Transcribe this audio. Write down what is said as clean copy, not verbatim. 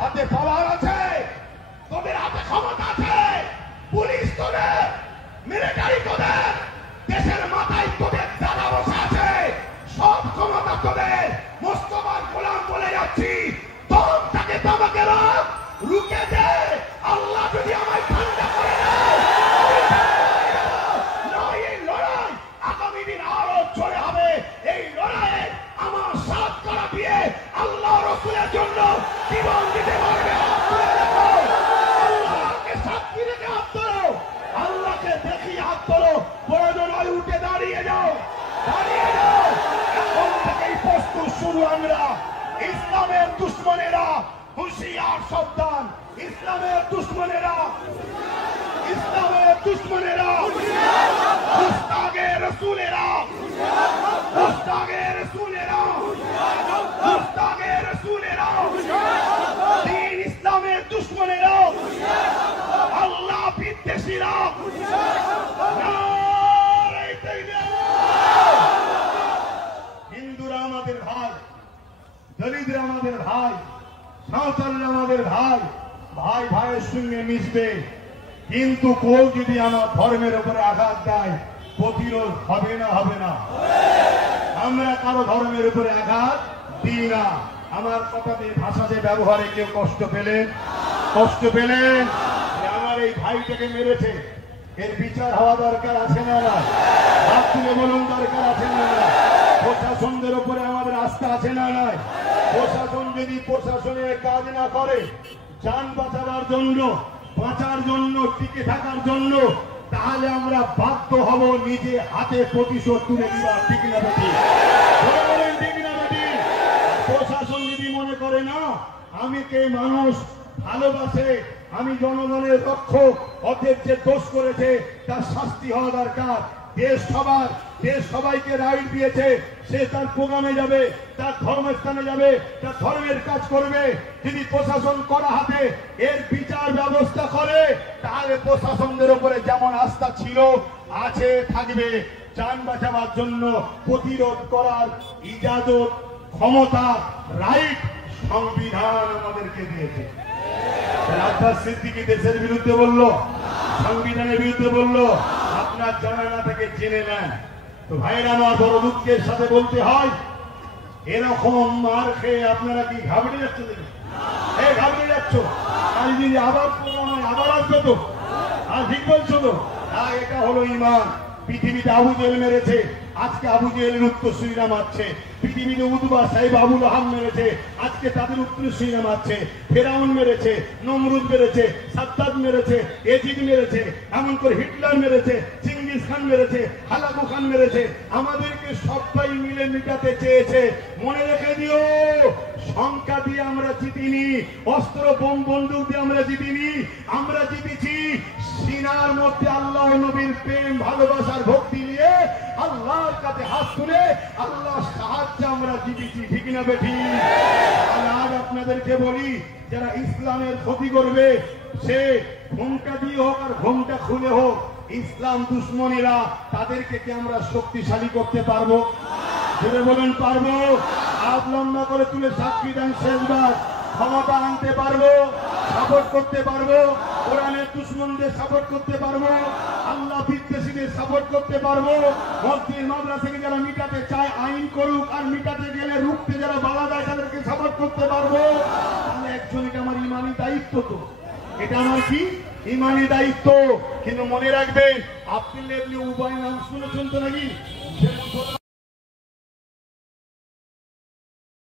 হাতে পাওয়ার আছে, তোদের হাতে ক্ষমতা আছে, পুলিশ তোদের, মিলিটারি তোদের, দেশের মাথায় তোদের দাদা বসে আছে, সব ক্ষমতা তোদের। মোস্তফার গোলাম বলে যাচ্ছি, দমটাকে তোমাকে রুকে দে। আল্লাহ যদি আমায় ঠান্ডা করে দেয়, এই লড়াই আগামী দিন আরো জোরে হবে। এই লড়াইয়ে আমার সাথ করা দিয়ে আল্লাহ রসুলের জন্য জীবন দিতে পারবে। আল্লাহকে সাক্ষী রেখে হাত ধরো, আল্লাহকে দেখি হাত ধরো, প্রয়োজন হয় উঠে দাঁড়িয়ে যাও, দাঁড়িয়ে যাও। এখন থেকেই প্রস্তুত শুরু আমরা। ইসলামের দুশ্মনেরা হুঁশিয়ার সাবধান, ইসলামের দুশ্মনেরা, ইসলামের দুশ্মনেরা, মুস্তাগে রসুলেরা, মুস্তাগে রসুলেরা, মুস্তাগে রসুলেরা, দ্বীন ইসলামের দুশ্মনেরা, আল্লাহ বিদ্বেষীরা, নারে তাকবীর। হিন্দুরা আমাদের ভাই, দলিতরা আমাদের ভাই, সাঁওতালরা আমাদের ভাই, ভাই ভাইয়ের সঙ্গে মিশবে। কিন্তু কেউ যদি আমার ধর্মের উপরে আঘাত দেয়, প্রতিরোধ হবে না? হবে না? আমরা কারো ধর্মের উপরে আঘাত দিই না। আমার কথাতে ভাষাতে ব্যবহারে কেউ কষ্ট পেলেন? কষ্ট পেলেন? আমার এই ভাইটাকে মেরেছে, এর বিচার হওয়া দরকার আছে না? না হাত তুলে বলুন, দরকার আছে না? না প্রশাসনদের উপরে আমাদের আস্থা আছে না? নয়। প্রশাসন যদি প্রশাসনের কাজ না করে, যান বাঁচাবার জন্য, বাঁচার জন্য, টিকে থাকার জন্য, তাহলে আমরা বাধ্য হব নিজে হাতে প্রতিশোধ তুলে দিবার। ঠিক না বেটি? ঠিক না বেটি? প্রশাসন যদি মনে করে না আমি কে মানুষ ভালোবাসে, আমি জনগণের রক্ষক, অতএব যে দোষ করেছে তার শাস্তি হওয়া দরকার। দেশ সবার, দেশ সবাইকে রাইট দিয়েছে, সে তার প্রোগ্রামে যাবে, তার ধর্মস্থানে যাবে, তার ধর্মের কাজ করবে। যদি প্রশাসন করা হাতে এর বিচার ব্যবস্থা করে, তাহলে প্রশাসনদের উপরে যেমন আস্থা ছিল, আছে, থাকবে। যান বাঁচাবার জন্য প্রতিরোধ করার ইজাজত, ক্ষমতা, রাইট সংবিধান আমাদেরকে দিয়েছে। আব্বাস সিদ্দিকী দেশের বিরুদ্ধে বলল, সংবিধানের বিরুদ্ধে বলল, আপনার জানা না থেকে জেনে নেন। তো ভাইরা আমার বড় দুঃখের সাথে বলতে হয়, এরকম মার খেয়ে আপনারা কি ঘাবড়ে যাচ্ছেন? ঘাবড়ে যাচ্ছ? আর যদি আবার প্রোগ্রাম হয়, আবার আসবে তো? আর ঠিক বলছো তো? এটা হলো ইমান। পৃথিবীতে আবু জেহেল মেরেছে, আজকে আবু জেহেলের উত্তরসূরিরা মারছে। পৃথিবীতে উতবা সাহেব আবুল আহাব মেরেছে, আজকে তাদের উত্তরসূরিরা মারছে। ফেরাউন মেরেছে, নমরুদ মেরেছে, সাদ্দাত মেরেছে, এজিদ মেরেছে, এমন করে হিটলার মেরেছে, চিঙ্গিস খান মেরেছে, হালাকু খান মেরেছে। আমাদেরকে সবাই মিলে মিটাতে চেয়েছে। মনে রেখে দিও, সংখ্যা দিয়ে আমরা জিতিনি, অস্ত্র বোম বন্দুক দিয়ে আমরা জিতিনি। আমরা জিতেছি সিনার মধ্যে আল্লাহ নবীর প্রেম, ভালোবাসার ভক্তি নিয়ে, আল্লাহর কাছে হাত তুলে আল্লাহর সাহায্যে আমরা জিতেছি। ঠিক না বেঠি? আজ আপনাদেরকে বলি, যারা ইসলামের ক্ষতি করবে, সে ঘোমটা দিয়ে হোক আর ঘোমটা খুলে হোক, ইসলাম দুশ্মনেরা, তাদেরকে কি আমরা শক্তিশালী করতে পারবো? জোরে বলেন, পারবো? হাত লম্বা করে তুলে সাক্ষী দেন, শেষবার ক্ষমতা আনতে পারবো, সাপোর্ট করতে পারবো, কোরআনের দুশ্মনদের সাপোর্ট করতে পারবো, আল্লাহ বিদ্বেষীদের সাপোর্ট করতে পারবো। মসজিদ মাদ্রাসাকে যারা মিটাতে চায় আইন করুক, আর মিটাতে গেলে রুখতে যারা বাধা দেয় তাদেরকে সাপোর্ট করতে পারবো। তাহলে একজনকে আমার ইমানি দায়িত্ব, তো এটা আমার কি ইমানি দায়িত্ব। কিন্তু মনে রাখবেন, আপনি উভয় নাম শুনেছেন তো নাকি?